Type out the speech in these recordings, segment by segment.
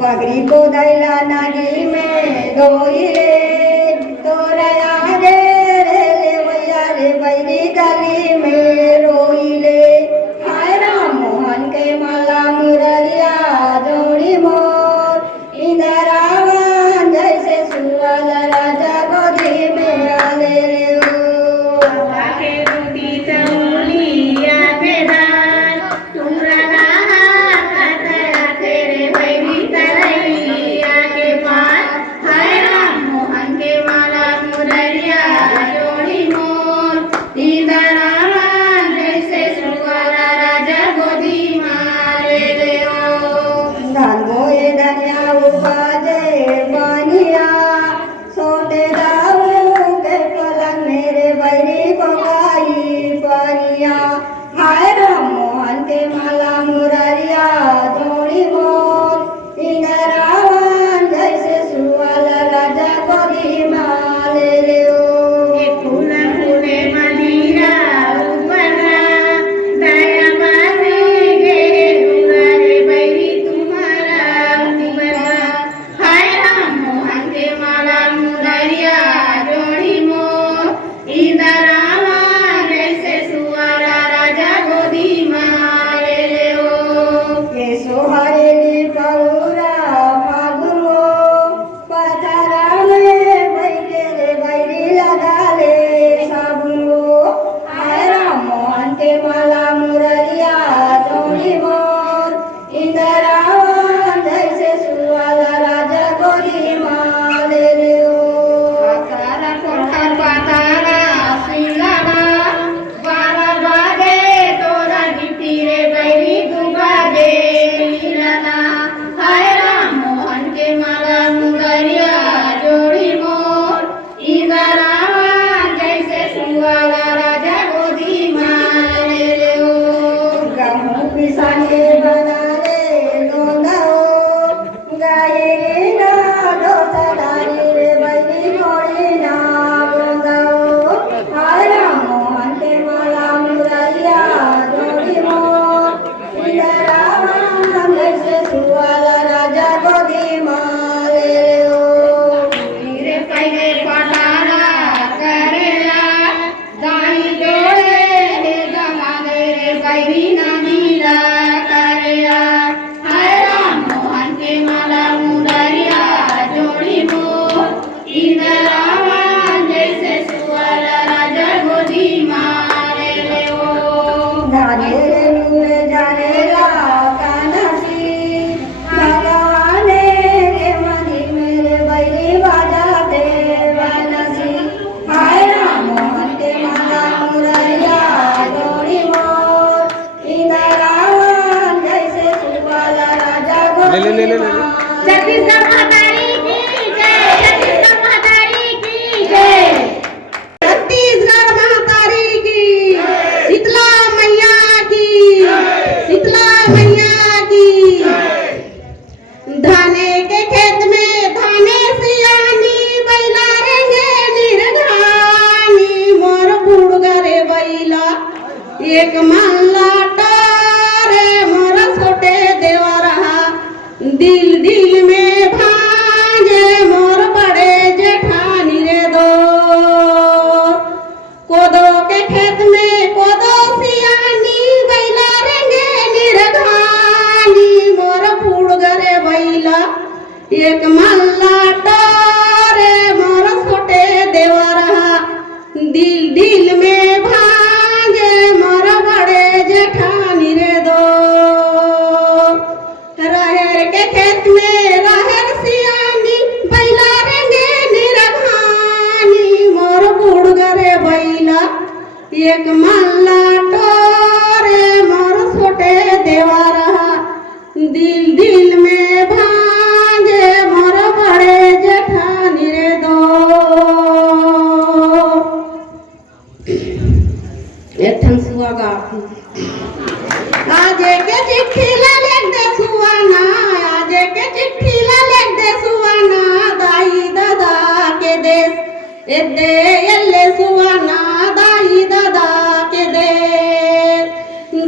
बगरी को दैला नदी में धोइले तोरा आगे रे भैया रे बैरी गली में रोइले। हाय राम मोहन के माला मुररिया जोड़ी मोर इंदरावन जैसे सुअल राजा गोदी में आले रे ओ। के रोटी चौलिया के दाल तुमरा हाय राम मोहन के माला मुररिया जोड़ी मोर इंदरावन जैसे सुअल राजा गोदी माले रे ओ। फूल फूले मदीरा उपरा दया बाजी गे दुआरे बैरी तुम्हारा उमरा। हाय राम मोहन के माला मुररिया जोड़ी मोर इंदरावन जैसे सुअल राजा गोदी माले रे ओ। ये सोहरेली पौरा फागुनो पथरा में बैठे रे बैरी लगा ले साबुनो। हाय राम मोहन के माला मुररिया जोड़ी मोर इंदरावन जैसे सुअल राजा गोदी माले रे ओ। पातारा कोठार पातारा सिंगारा बारा बाजे तोरा गिट्टी रे बैरी दुबाजे लीलाना। हाय राम मोहन के माला मुररिया जोड़ी मोर इंदरावन जैसे सुअल राजा गोदी माले रे ओ। गहूँ पिसान के बना ले लोंदाओ गाये रे ना दोसा डाली रे बैरी घोड़ी ना बोंदाओ। हाय राम मोहन के माला मुररिया जोड़ी मोर इंदरावन जैसे सुअल राजा गोदी माले रे ओ। रे पहले पटारा करेला दाई जोड़े रे गमादे रे बैरी नमीला करेला। हाय राम मोहन के माला मुररिया जोड़ी मोर इंदरावन जैसे सुअल राजा गोदी माले रे ओ। जाने रे नुए जाने ला कानसी भगवाने के मनी मेरे बैरी बजाते बनसी। हाय राम मोहन के माला मुररिया जोड़ी मोर इंदरावन जैसे सुअल राजा गोदी छत्तीसगढ़ महातारी की जय। छत्तीसगढ़ महातारी की जय। छत्तीसगढ़ महातारी की शीतला मैया की शीतला मैया की। धाने के खेत में धाने सियानी बैला रेंगे निर्धानी मोर बुड़गा रे बैला एक मल्ला टारे मोर छोटे देवरहा दिल दिल में भांजे मोर बड़े जेठानी रे दो। कोदो के खेत में कोदो सियानी बैला रेंगे निर्धानी मोर बुड़गा रे बैला एक मल्ला टारे मोर छोटे देवरहा दिल दिल में भांजे मोर बड़े जेठानी रे दो। रहेर के खेत में रहेर सियानी बैला रेंगे निरघानी मोर बुड़गा रे बैला एक मल्ला टोरे मोर छोटे देवरहा दिल दिल में भांजे मोर बड़े जेठानी रे दो। एक ठन सुआ गाती आज के चिट्ठी ला लिख दे सुआना आज के चिट्ठी ला लिख दे सुआना दाई दादा के देश ए दे एल्ले सुआना दाई दादा के देश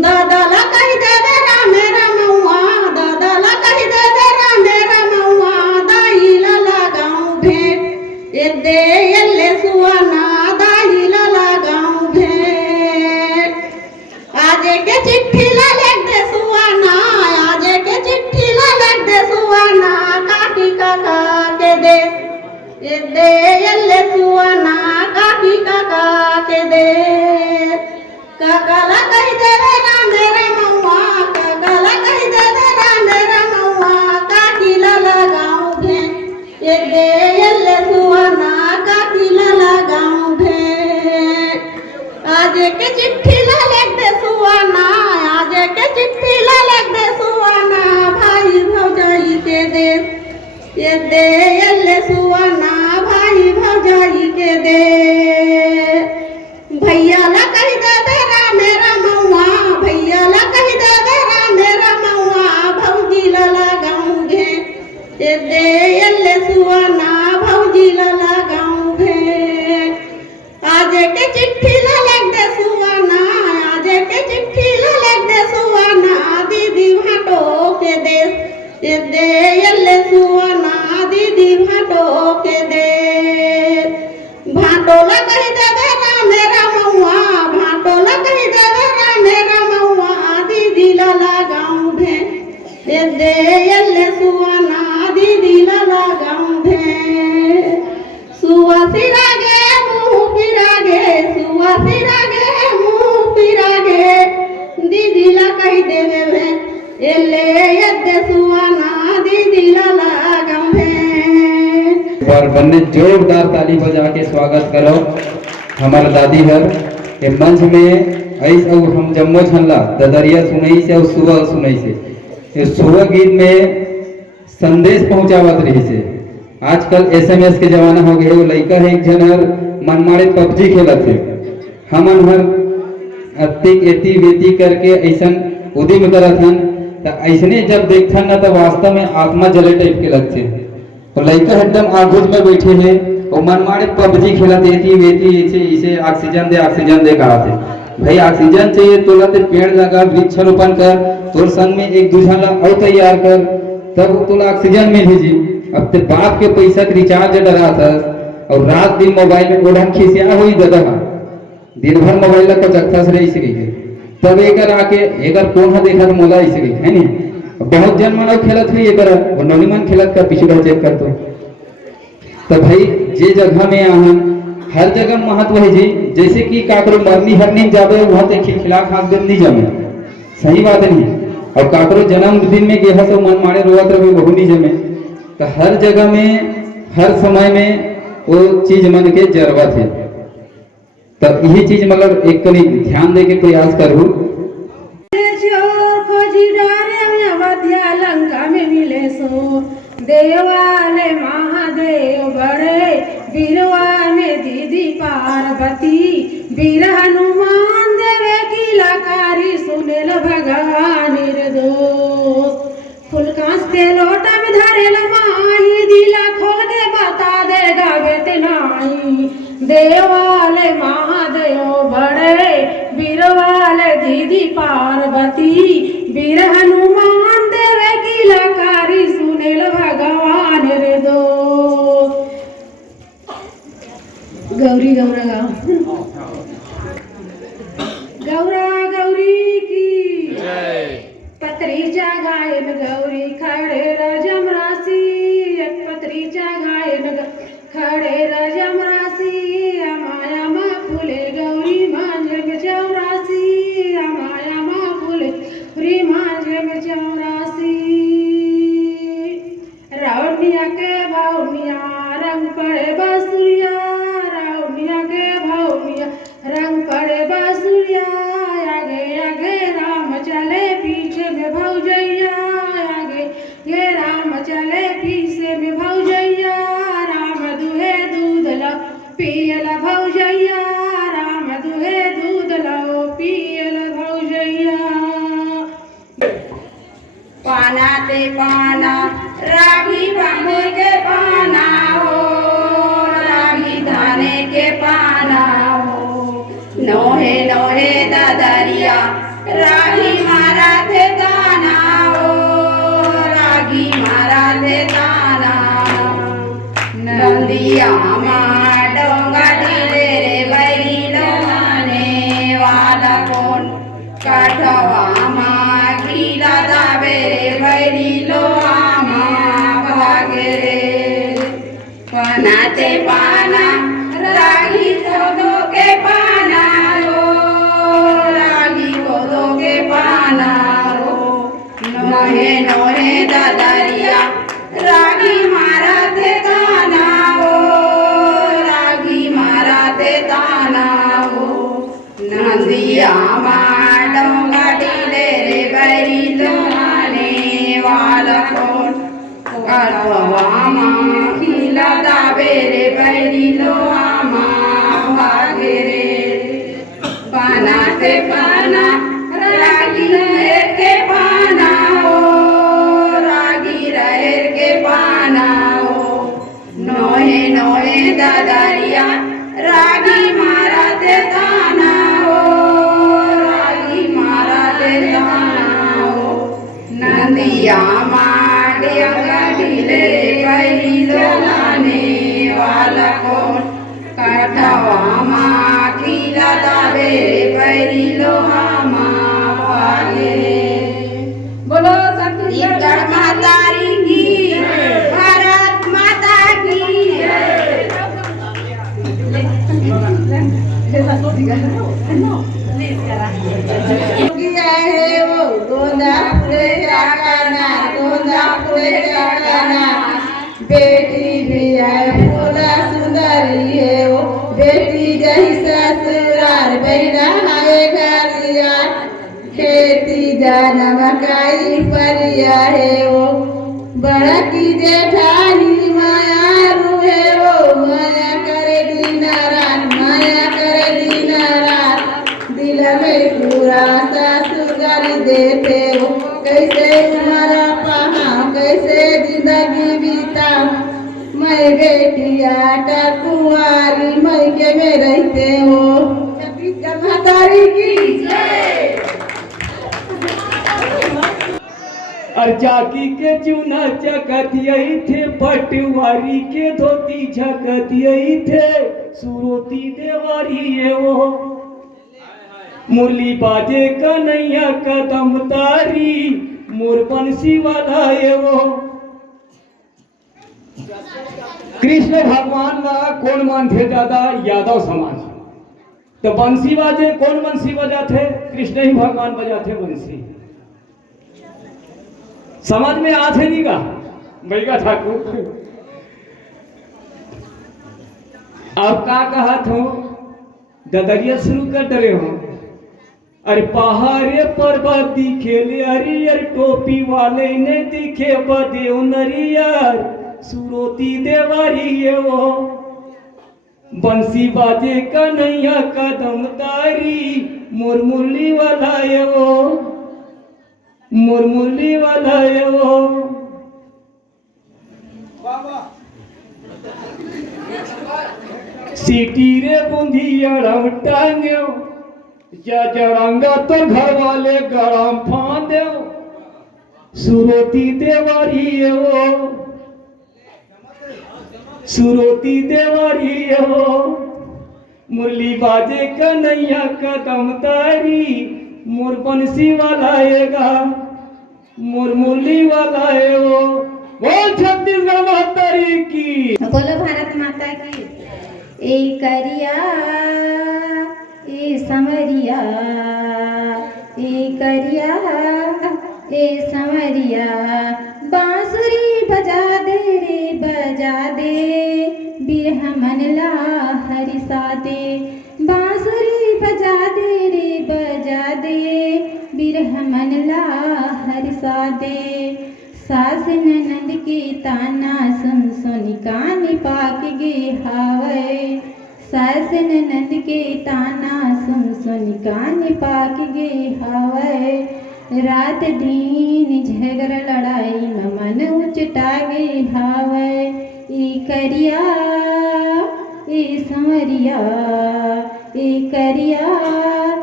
दादा ला कही दे दे रामे रमौआ दादा ला कही दे दे रामे रमौआ दाई ला लगाऊं भेंट ए दे एल्ले सुआना दाई ला लगाऊं भेंट आज के चिट्ठी ला लिख दे सुआना आज के चिट्ठी ला लिख दे सुआना काकी काका के दे ये दे एल्ले सुआना काकी काका के दे काका ला कही दे रामे रमौआ काका ला कही दे रामे रमौआ काकी ला लगाऊं भेंट ये दे एल्ले सुआना काकी ला लगाऊं भेंट आज के चिट्ठी ला लिख दे सुआना आज के चिट्ठी ला लिख दे सुआना भाई भौजाई के दे ये दे एल्ले सुआना भाई भौजाई के दे भैया ला कही दे रामे रमौआ भैया ला कही दे रामे रमौआ भौजी ला लगाऊं घेंट ये दे एल्ले सुआना भौजी ला लगाऊं घेंट आज के चिट्ठी ला लिख दे सुआना आज के चिट्ठी ला लिख दे सुआना दीदी भाटो के देश ये दे एल्ले सुआना दीदी भाटो के दे भाटो ला कही दे रामे रमौआ भाटो ला कही दे रामे रमौआ दीदी ला लगाऊं भेंट ये दे एल्ले सुआना दीदी ला लगाऊं भेंट सुआ सिरा गे मुँह पिरा गे सुआ सिरा गे मुँह पिरा गे दीदी ला कही देवे भेंट एल्ले यद्दे सुआना दीदी ला लगाऊं भेंट पर बन्ने जोरदार ताली बजा के स्वागत करो हमार दादी हर के मंच में ऐस और हम जम्मो छनला ददरिया सुनई से और सुबह सुनई से ये सुबह गीत में संदेश पहुंचावत रही से आजकल एसएमएस के जमाना हो गए वो लड़का है एक जन हर मनमारे पबजी खेलत है हमन हर अतिक एती वेती करके ऐसन उदिम करत हन त ऐसने जब देखथन ना तो वास्तव में आत्मा जले टाइप के लगते तो लड़का एकदम आगुज में बैठे हैं और मनमारे पबजी खेलत एती वेती ऐसे इसे ऑक्सीजन दे कहा थे भाई ऑक्सीजन चाहिए तोला ते पेड़ लगा वृक्षारोपण कर तोर संग में एक दूसरा ला और तैयार कर तब तोला ऑक्सीजन मिली जी अब ते बाप के पैसा के रिचार्ज डरा था और रात दिन मोबाइल में ओढ़न खिसिया हुई दादा दिन भर मोबाइल ला कचकथा से रही सके तब एकर आके एकर कोन देखा तो मोला ऐसे गई है नी बहुत जन मानव खेलत हुई एकर नौनी मन खेलत का पिछड़ा चेक कर तो भाई जे जगह में आहन हर जगह महत्व है जी जैसे कि काकरो मरनी हरनी जावे वहां ते खिलखिला खास दिन नहीं जमे सही बात नहीं और काकरो जन्मदिन में गेहा से मन मारे रोवत रहे बहु नहीं जमे तो हर जगह में हर समय में वो चीज मन के जरूरत है तब यही चीज मतलब एक कनी ध्यान दे के प्रयास करूँ लंका में मिले सो देवाले महादेव बड़े बीरवा में दीदी पार्वती बीर हनुमान देवे की लाकारी सुनेल भगवान निर्दोष फूल कांसते लोटा में धरेल माई दिला खोल के बता देगा बेटे नाई देवाले महादेव बड़े बीरवाले दीदी पार्वती बीर हनुमान देवे की लाकारी सुनेल भगवान रे दो गौरी गौरा गाँव गौरा गौरी की पत्रीचा गायन गौरी खड़े रजम राशि पत्रीचा गायन खड़े रजम राशि माया मा फुले दे पाना रागी बने के पाना हो रागी धाने के पाना हो नोहे नोहे ददरिया रागी मारा दे दाना हो रागी मारा दे दाना नंदिया डोंगा ढीले रे बैरी लोहाने वाला कौन काठवा घीला दावे रे बैरी लोहा भागे रे पनाते पाना रागी खोदो के पाना रो रागी खोदो के पाना रो नोहे नोहे ददरिया रागी मारा दे दाना हो रागी मारा दे दाना हो नंदिया डोंगा ढीले रे बैरी लोहाने वाला कौन काठवा खिला दावे रे बैरी लोहा भागे रे पाना से पाना रागी रहेर के पाना हो रागी रहेर के पाना हो नोहे नोहे ददरिया रागी मारा दे दाना हो रागी मारा दे दाना हो नंदिया डोंगा ढीले बैरी लोहाने वाला कौन काठवा खिला दावे बैरी लोहा भागे बोलो छत्तीसगढ़ मातारी की भारत माता की है वो गोंदापुरे जागना गोंदापुरे जागना बेटी भी है फूला सुंदरी है वो बेटी जही ससुराल बैठा है घरिया खेती जाना मकाई परिया है वो बड़ा की जेठानी माया रू है वो माया करे दिन रात माया करे दिन रात दिल में पूरा ससुराल देते हो कैसे तुम्हारा पहा कैसे जिंदगी बीता मैं बेटिया कुंवारी मैं के में रहते हो मातारी की और जाकी के चूना चकतियई थे पटवारी के धोती झकतियई थे सुरोती देवारी है वो मुरली बाजे कन्हैया कदम तारी मोर बंसी वाला है वो कृष्ण भगवान ला कौन मानते ज्यादा यादव समाज तो बंसी बाजे कौन बंसी बजाते कृष्ण ही भगवान बजाते बंसी समझ में आते नहीं का बैगा ठाकुर अब का कहा था ददरिया शुरू कर डरे हो अरे पहाड़े पर्वत दिखे ले अरियर टोपी वाले ने दिखे बदे नरियर सुरोती देवारी है वो बंसी बाजे कन्हैया कदम तारी मुरमुरली वाला है वो मुरमुरली वाला है वो सीटी रे बुंदिया टांग्यो या जड़ंगा तो घर वाले गरम फांदे सुरोती देवारी है वो सुरोती देवारी है वो मुरली बाजे कन्हैया कदम तारी मोर बंसी वाला आएगा मोर मुरली वाला है वो छत्तीसगढ़ मातारी की बोलो भारत माता की ए करिया ए समरिया ए करिया ए समरिया बांसुरी बजा दे रे बजा दे बिरहमन ला हरिसा दे बांसुरी बजा दे रे बजा दे बिरहमन ला हरिसा दे सास ननद के ताना सुन सुन कान पाक गे हावे सास ननद के ताना सुन सुन कान पाक गे हावे रात दिन झगड़ा लड़ाई में मन उचटा गे हावय ई करिया ए समरिया ए करिया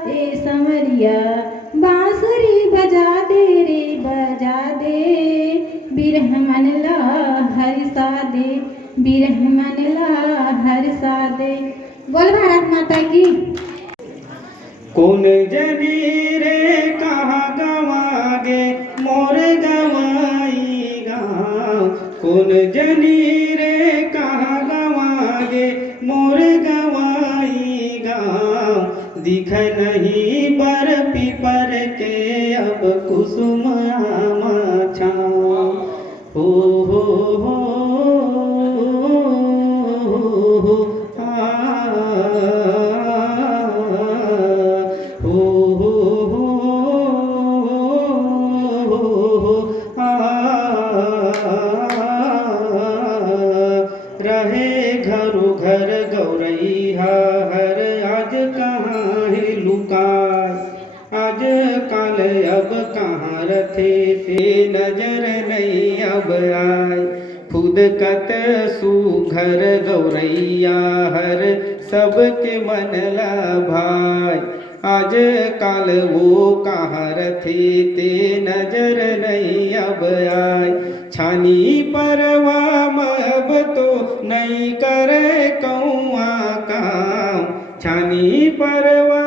ए समरिया बांसुरी बजा दे रे बजा दे बिरह मन ला हरसा दे बिरह मन ला हरसा दे। बोल भारत माता की। कौन जनी रे कहाँ गवागे मोर गवाई गाँव, कौन जनी रे कहाँ गवागे मोर गवाई गाँव, दिख नहीं पर पीपर के अब कुसुम आमा छाँव। हो रहे घरो घर गौरैया हर आज कहाँ है लुकाय, आज काल अब कहाँ रथे ते नजर नहीं अब आय। फुदकत सुघर गौरैया हर सबके मन ला भाई, आज काल वो कहाँ रथे ते नजर नहीं अब आय। छानी परवा अब तो नहीं करे कौआ काम, छानी परवा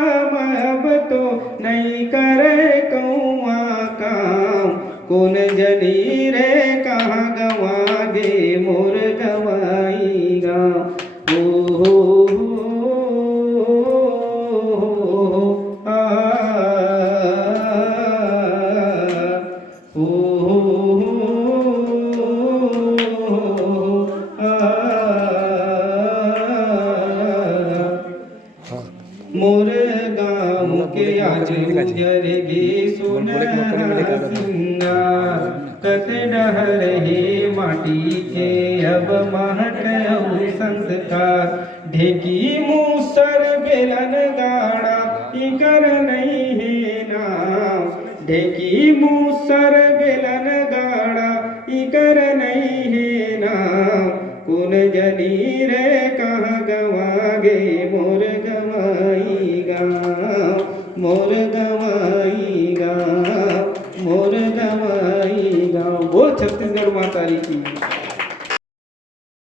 अब तो नहीं करे कौआ काम, कौन जनी रे कहाँ गवागे मोर गवाई गाँव। मोर गाँव के आज गुजर गे सोना सिंगार, कत डहर हे माटी के अब महक संस्कार। ढेकी मूसर बेलन गाड़ा इकर नहीं है नाम, ढेकी मूसर बेलन गाड़ा इकर नहीं है नाम, कौन जनी रे कहाँ गवागे मोर गवाई गाँव, मोर गवाई गाँव, मोर गवाई गाँव। बोल छत्तीसगढ़ माता की।